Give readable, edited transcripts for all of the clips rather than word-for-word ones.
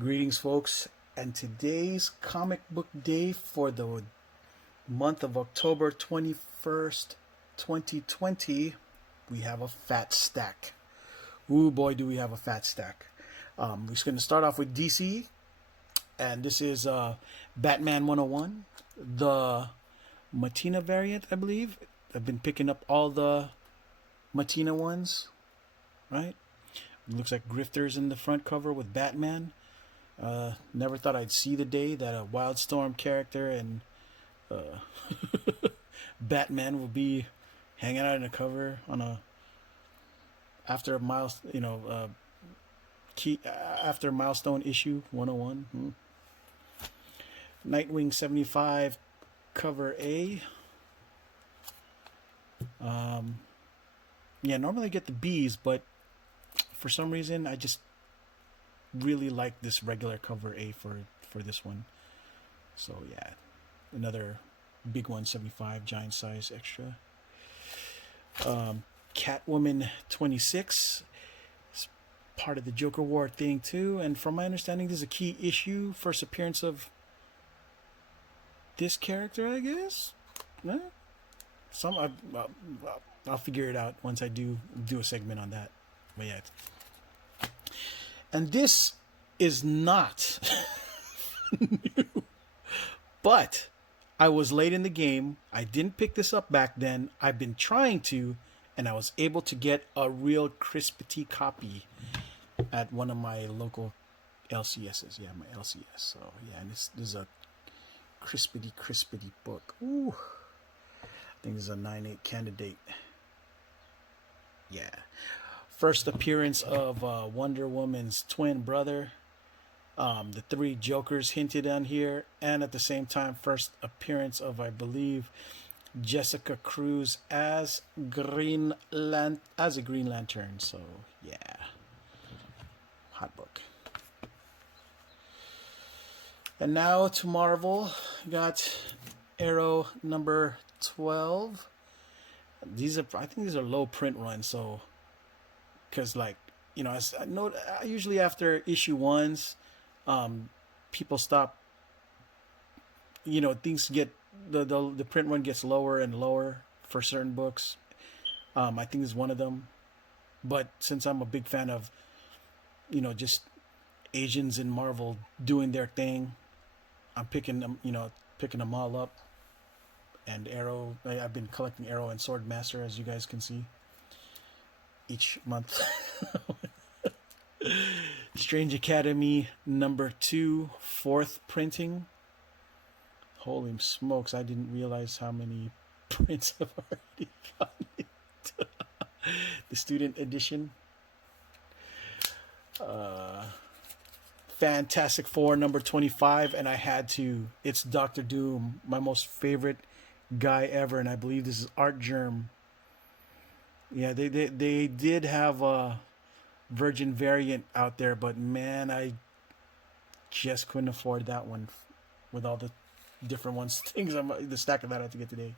Greetings, folks, and today's comic book day for the month of October 21st, 2020, we have a fat stack. Ooh, boy, do we have a fat stack. We're just going to start off with DC, and this is Batman 101, the Matina variant, I believe. I've been picking up all the Matina ones, right? It looks like Grifter's in the front cover with Batman. Never thought I'd see the day that a Wildstorm character and Batman will be hanging out in a cover on a after a after milestone issue 101. Nightwing 75 cover A. Normally I get the B's, but for some reason I just really like this regular cover A for this one. So yeah, another big 175 giant size extra. Catwoman 26 is part of the Joker War thing too, and from my understanding, this is a key issue, first appearance of this character, I guess. I'll figure it out once I do a segment on that. But yeah. And this is not new. But I was late in the game. I didn't pick this up back then. I've been trying to, and I was able to get a real crispity copy at one of my local LCSs. Yeah, my LCS. So yeah, and this is a crispity book. Ooh. I think this is a 9/8 candidate. Yeah. First appearance of Wonder Woman's twin brother. The three Jokers hinted on here, and at the same time, first appearance of, I believe, Jessica Cruz as a Green Lantern. So yeah, hot book. And now to Marvel, got Arrow number 12. I think these are low print runs, so. Because, I usually after issue ones, people stop. Things get the print run gets lower and lower for certain books. I think this is one of them. But since I'm a big fan of, just Asians in Marvel doing their thing, I'm picking them all up. And Arrow, I've been collecting Arrow and Swordmaster, as you guys can see. Each month. Strange Academy number 2, 4th printing. Holy smokes, I didn't realize how many prints I've already gotten it. The student edition. Fantastic Four number 25, and I had to. It's Doctor Doom, my most favorite guy ever, and I believe this is Art Germ. Yeah, they did have a Virgin variant out there, but man, I just couldn't afford that one with all the different things. The stack of that I have to get today.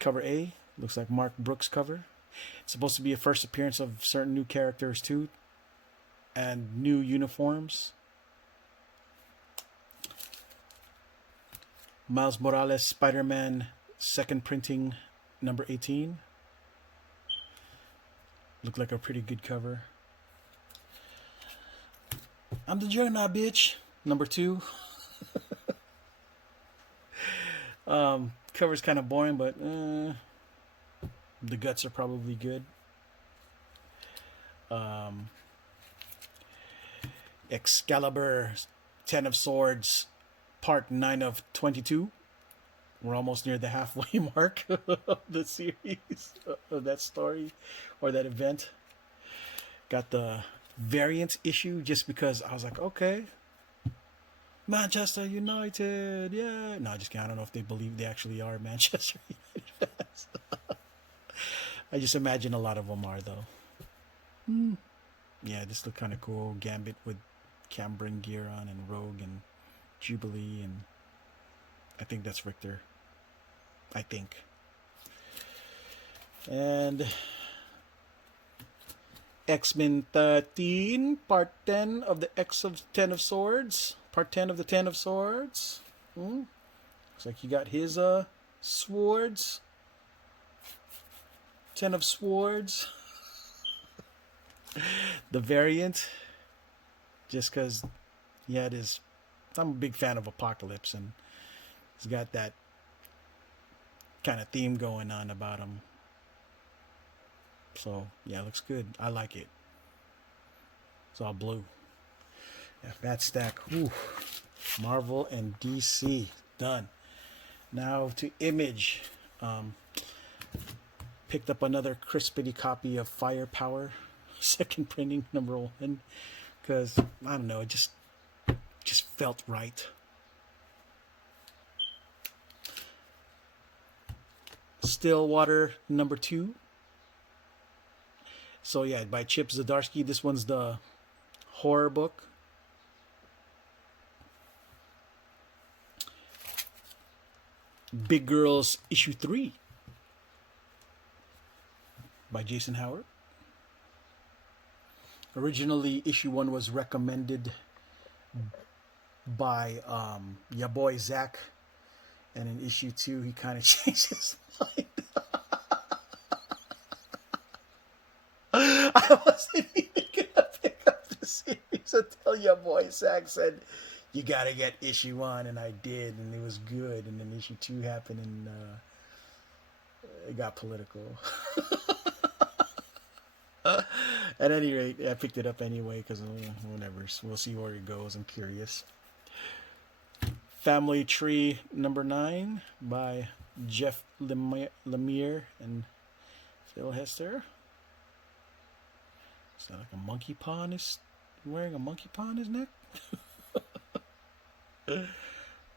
Cover A looks like Mark Brooks cover. It's supposed to be a first appearance of certain new characters too, and new uniforms. Miles Morales Spider-Man second printing number 18. Looked like a pretty good cover. I'm the Juggernaut, bitch. Number 2. Cover's kind of boring, but the guts are probably good. Excalibur, 10 of Swords, part 9 of 22. We're almost near the halfway mark of the series, of that story or that event. Got the variant issue just because I was like, okay, Manchester United, yeah. No, just kidding. I don't know if they believe they actually are Manchester United fans. I just imagine a lot of them are, though. Yeah, this looked kind of cool. Gambit with Cambrian gear on, and Rogue and Jubilee, and I think that's Richter. I think. And X-Men 13, Part 10 of the X of 10 of Swords. Part 10 of the 10 of Swords. Looks like he got his swords. 10 of Swords. The variant. Just because he had his... I'm a big fan of Apocalypse, and he's got that kind of theme going on about him. So, yeah, it looks good. I like it. It's all blue. Yeah, that stack. Whew. Marvel and DC. Done. Now to Image. Picked up another crispity copy of Firepower. Second printing, number 1. Because, I don't know, it just felt right. Stillwater, number 2. So yeah, by Chip Zdarsky. This one's the horror book. Big Girls issue 3 by Jason Howard. Originally, issue 1 was recommended by your boy Zach, and in issue 2 he kind of changed his mind. I wasn't even gonna pick up the series until your boy Zach said, "You gotta get issue 1," and I did, and it was good. And then issue 2 happened, and it got political. At any rate, I picked it up anyway because whatever. So we'll see where it goes. I'm curious. Family Tree number 9 by Jeff Lemire and Phil Hester. Is that like a monkey paw on his... wearing a monkey paw on his neck?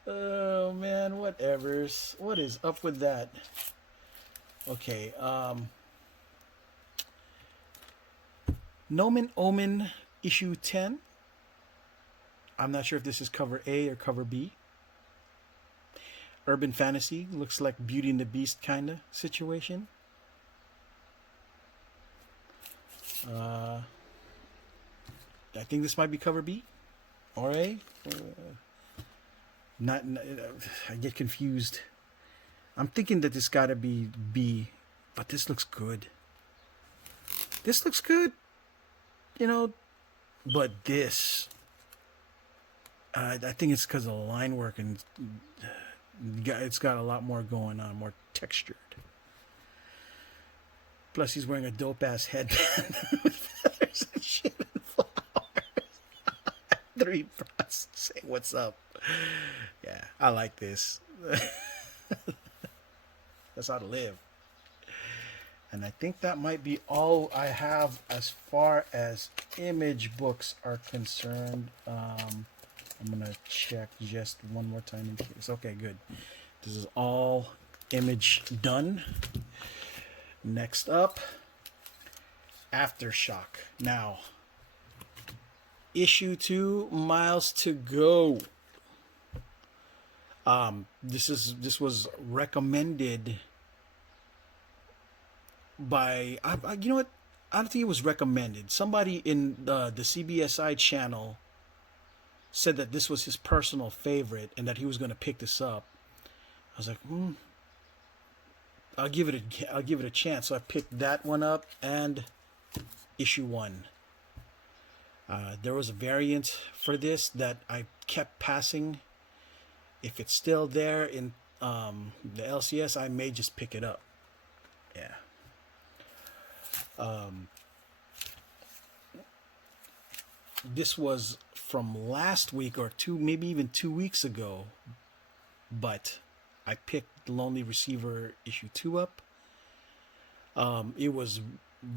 Oh man, whatevers. What is up with that? Okay, Nomen Omen issue 10. I'm not sure if this is cover A or cover B. Urban fantasy. Looks like Beauty and the Beast kind of situation. I think this might be cover B or A. Not I get confused. I'm thinking that this gotta be B, but this looks good. This looks good, you know, but this, I think it's because of the line work, and it's got a lot more going on, more textured. Plus, he's wearing a dope-ass headband with feathers and shit and flowers. 3 frosts say what's up. Yeah, I like this. That's how to live. And I think that might be all I have as far as Image books are concerned. I'm going to check just one more time in case. Okay, good. This is all Image done. Next up, Aftershock. Now, issue 2, Miles to Go. This was recommended by, you know what? I don't think it was recommended. Somebody in the CBSI channel said that this was his personal favorite and that he was going to pick this up. I was like, I'll give it a chance. So I picked that one up and issue 1. There was a variant for this that I kept passing. If it's still there in the LCS, I may just pick it up. Yeah. This was from last week or maybe even 2 weeks ago, but I picked The Lonely Receiver issue 2 up. It was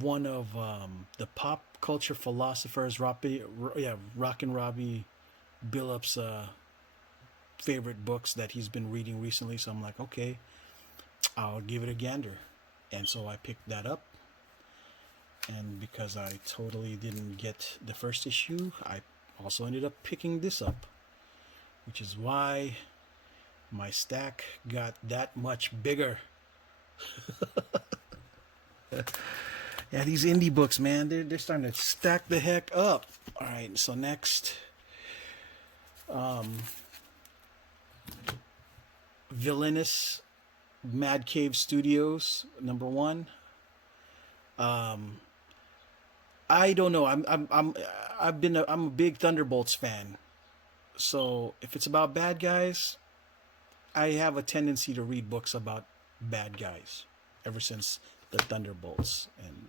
one of the pop culture philosophers, Rock and Robbie Billup's favorite books that he's been reading recently. So I'm like, okay, I'll give it a gander. And so I picked that up. And because I totally didn't get the first issue, I also ended up picking this up, which is why my stack got that much bigger. Yeah, these indie books, man, they're starting to stack the heck up. All right, so next, Villainous, Mad Cave Studios, number one. I don't know. I'm a big Thunderbolts fan. So if it's about bad guys, I have a tendency to read books about bad guys ever since the Thunderbolts, and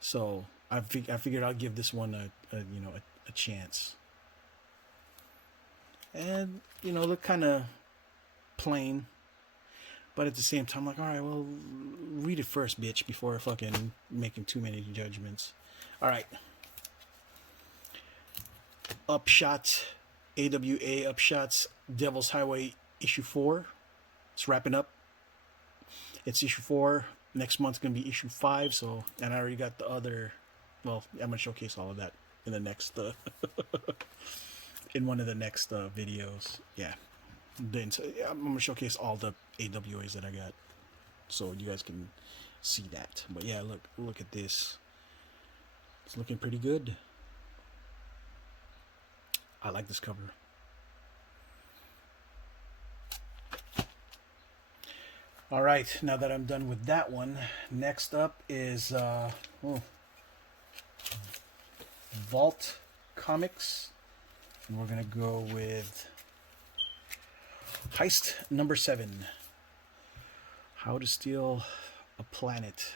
so I figured I'll give this one a chance. And look kind of plain, but at the same time, like, all right, well, read it first, bitch, before fucking making too many judgments. All right, Upshot, AWA Upshots, Devil's Highway issue 4. It's wrapping up. It's issue 4. Next month's gonna be issue 5. So, and I already got the other. Well, I'm gonna showcase all of that in the next in one of the next videos. Yeah, then I'm gonna showcase all the AWAs that I got, so you guys can see that. But yeah, look at this. It's looking pretty good. I like this cover. All right, now that I'm done with that one, next up is Vault Comics, and we're gonna go with Heist number 7. How to Steal a Planet.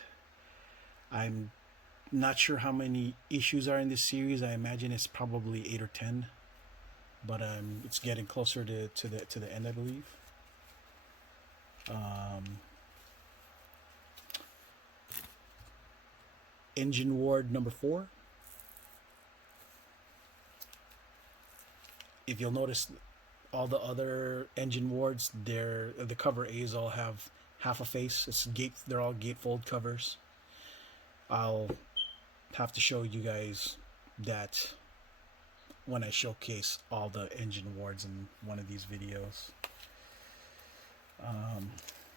I'm not sure how many issues are in this series. I imagine it's probably 8 or 10, but it's getting closer to the end, I believe. Engine Ward number 4. If you'll notice, all the other Engine Wards, the cover A's all have half a face. They're all gatefold covers. I'll have to show you guys that when I showcase all the Engine Wards in one of these videos.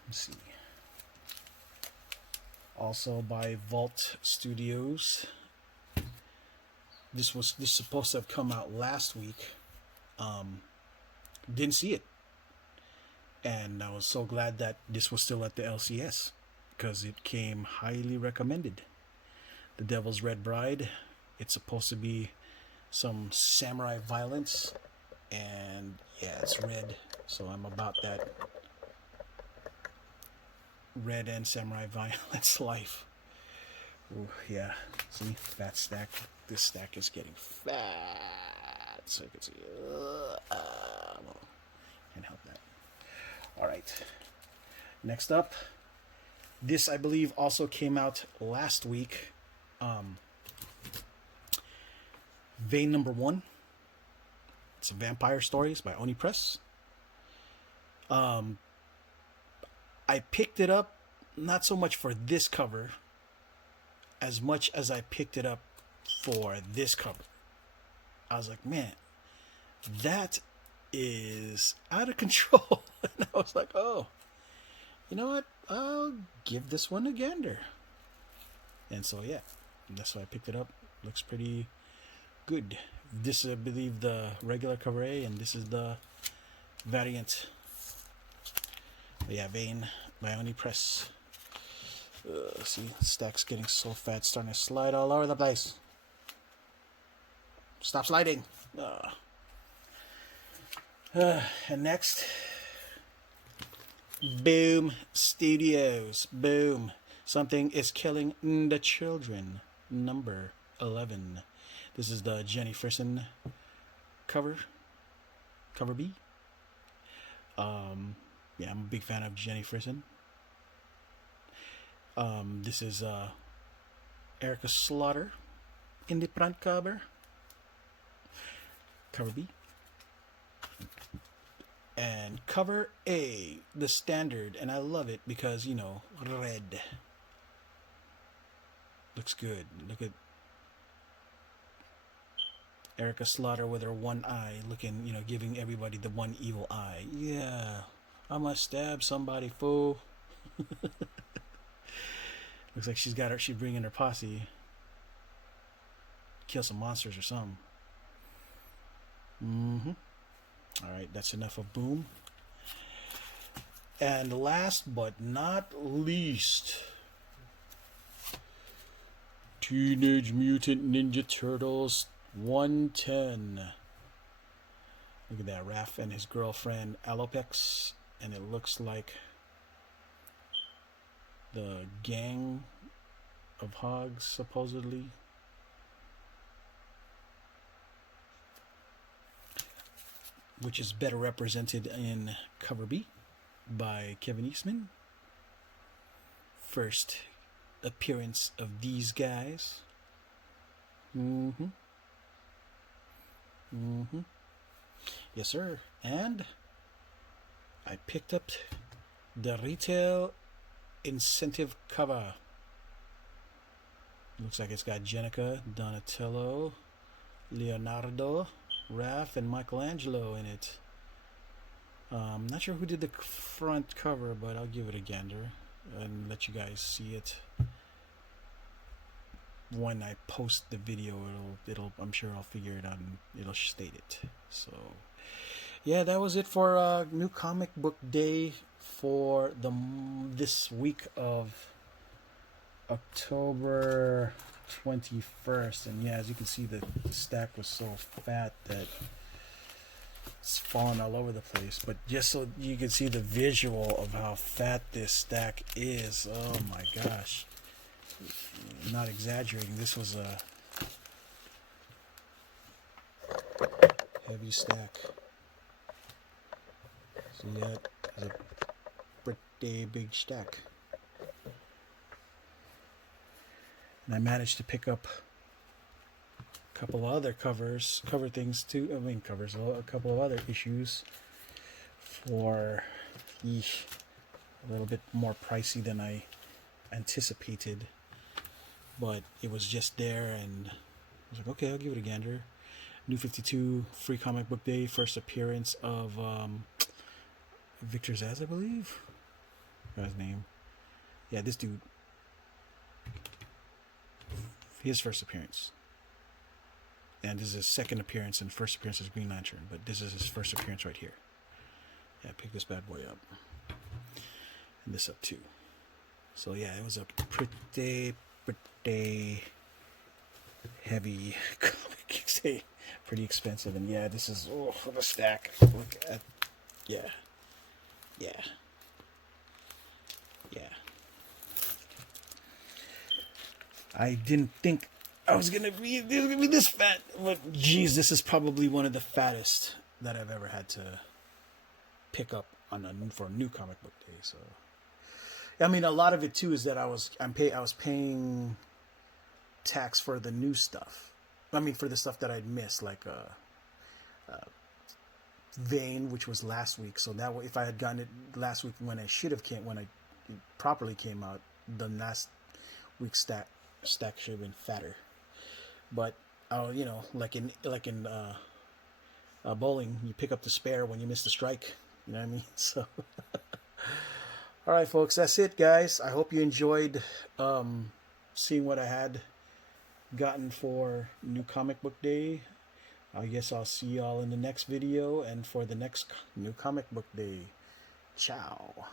Let's see. Also by Vault Studios. This was supposed to have come out last week. Didn't see it, and I was so glad that this was still at the LCS because it came highly recommended. The Devil's Red Bride. It's supposed to be some samurai violence, and yeah, it's red, so I'm about that red and samurai violence life. Ooh, yeah, see, fat stack. This stack is getting fat, so you can see. Well, can't help that. All right, next up, this I believe also came out last week. Vein number 1. It's Vampire Stories by Oni Press. I picked it up not so much for this cover as much as I picked it up for this cover. I was like, man, that is out of control. And I was like, oh, you know what? I'll give this one a gander. And so, yeah, that's why I picked it up. Looks pretty good. This is, I believe, the regular cover A, and this is the variant. But yeah, Vein by Oni Press. See, stack's getting so fat, starting to slide all over the place. Stop sliding. And next, Boom Studios. Boom. Something is Killing the Children. Number 11. This is the Jenny Frison cover. Cover B. Yeah, I'm a big fan of Jenny Frison. This is Erica Slaughter in the front cover. Cover B. And cover A, the standard, and I love it because, you know, red. Looks good. Look at Erica Slaughter with her one eye, looking, you know, giving everybody the one evil eye. Yeah, I must stab somebody, fool. Looks like she's bringing her posse. Kill some monsters or something. Alright, that's enough of Boom. And last but not least, Teenage Mutant Ninja Turtles 110. Look at that, Raph and his girlfriend Alopex, and it looks like the gang of hogs, supposedly. Which is better represented in cover B by Kevin Eastman. First appearance of these guys. Yes, sir. And I picked up the retail incentive cover. Looks like it's got Jenica, Donatello, Leonardo, Raph, and Michelangelo in it. Not sure who did the front cover, but I'll give it a gander and let you guys see it. When I post the video, I'm sure I'll figure it out and it'll state it. So yeah, that was it for New Comic Book Day for this week of October 21st. And yeah, as you can see, the stack was so fat that it's falling all over the place. But just so you can see the visual of how fat this stack is, oh my gosh, I'm not exaggerating. This was a heavy stack. So yeah, it's a pretty big stack. And I managed to pick up a couple of other cover things too. A couple of other issues for a little bit more pricey than I anticipated. But it was just there, and I was like, okay, I'll give it a gander. New 52 Free Comic Book Day, first appearance of Victor Zsasz, I believe. What's his name? Yeah, this dude. His first appearance. And this is his second appearance, and first appearance as Green Lantern. But this is his first appearance right here. Yeah, pick this bad boy up. And this up too. So yeah, it was a pretty heavy comic. Pretty expensive. And yeah, this is the stack. Look at yeah. I didn't think I was gonna be this fat, but geez, this is probably one of the fattest that I've ever had to pick up for a New Comic Book Day. So I mean, a lot of it too is that I was paying tax for the new stuff. I mean, for the stuff that I'd missed, like Vane, which was last week. So that way, if I had gotten it last week when it properly came out, the last week's stack should have been fatter. But like in bowling, you pick up the spare when you miss the strike. You know what I mean? So all right, folks, that's it, guys. I hope you enjoyed seeing what I had gotten for New Comic Book Day. I guess I'll see y'all in the next video and for the next New Comic Book Day. Ciao.